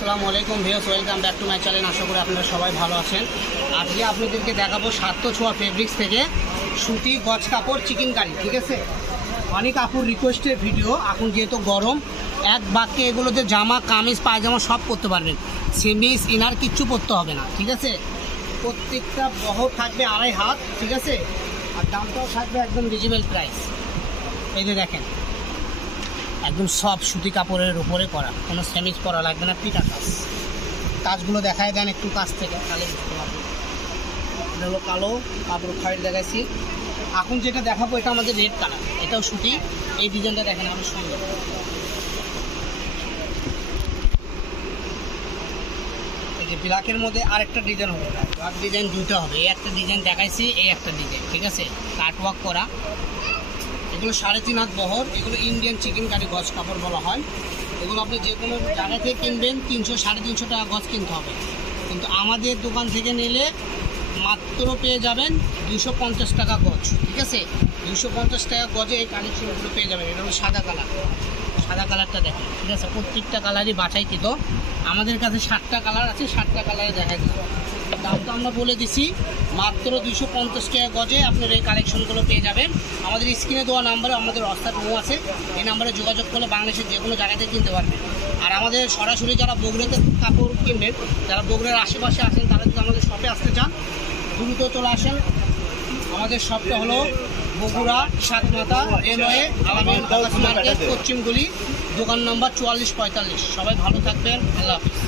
আসসালামু আলাইকুম viewers, welcome back to my channel. আশা করি আপনারা সবাই ভালো আছেন। আজকে আপনাদেরকে দেখাবো সার্থ ছোঁয়া ফেব্রিক্স থেকে সুতি গজ কাপড় চিকেন কারি। ঠিক আছে, অনেক আপুর রিকোয়েস্টের ভিডিও। এখন যেহেতু গরম, এক বাক্যে এগুলোতে জামা কামিজ পায়জামা সব পরতে পারবেন, সেমিস ইনার কিচ্ছু পরতে হবে না। ঠিক আছে, প্রত্যেকটা বহর থাকবে 2.5 হাত। ঠিক আছে, আর দামটাও থাকবে একদম রিজনেবল প্রাইস। এই যে দেখেন, একদম সব সুতি কাপড়ের উপরে করা, কোনো সেমিজ করা লাগবে না, পিটা কাজ। কাজগুলো দেখায় দেন একটু কাছ থেকে, তাহলে বুঝতে পারবেন। এটা হলো কালো কাপড়, খয়ের দেখাইছি। এখন যেটা দেখাবো এটা আমাদের রেড কালার, এটাও সুতি। এই ডিজাইনটা দেখেন আরো সুন্দর। এই যে ব্ল্যাকের মধ্যে আরেকটা ডিজাইন হবে, ব্ল্যাক ডিজাইন দুটো হবে। এই একটা ডিজাইন দেখাইছি, এই একটা ডিজাইন। ঠিক আছে, কাটওয়ার্ক করা। এগুলো 3.5 হাত বহর। এগুলো ইন্ডিয়ান চিকেন কারি গজ কাপড় বলা হয়। এগুলো আপনি যে কোনো জায়গা থেকে কিনবেন 300-350 টাকা গজ কিনতে হবে, কিন্তু আমাদের দোকান থেকে নিলে মাত্র পেয়ে যাবেন 250 টাকা গজ। ঠিক আছে, 250 টাকা গজে এই কালেকশনগুলো পেয়ে যাবেন। এটা হলো সাদা কালার, সাদা কালারটা দেখেন। ঠিক আছে, প্রত্যেকটা কালারই বাছাইকৃত। আমাদের কাছে 7টা কালার আছে, 7টা কালারে দেখা যায়। দামটা আমরা বলে দিছি, মাত্র 250 টাকা গজে আপনার এই কালেকশনগুলো পেয়ে যাবেন। আমাদের স্ক্রিনে দেওয়া নাম্বারে আমাদের হোয়াটসঅ্যাপ আছে, এই নাম্বারে যোগাযোগ করলে বাংলাদেশের যে কোনো জায়গাতে কিনতে পারবেন। আর আমাদের সরাসরি যারা বগুড়াতে কাপড় কিনবেন, যারা বগুড়ার আশেপাশে আছেন, তারা যদি আমাদের শপে আসতে চান দ্রুত চলে আসেন। আমাদের শপটা হলো বগুড়া সাতমাথা রেলওয়ে আলামিন মার্কেট, পশ্চিমগুলি, দোকান নম্বর 4445। সবাই ভালো থাকবেন, আল্লাহ হাফিজ।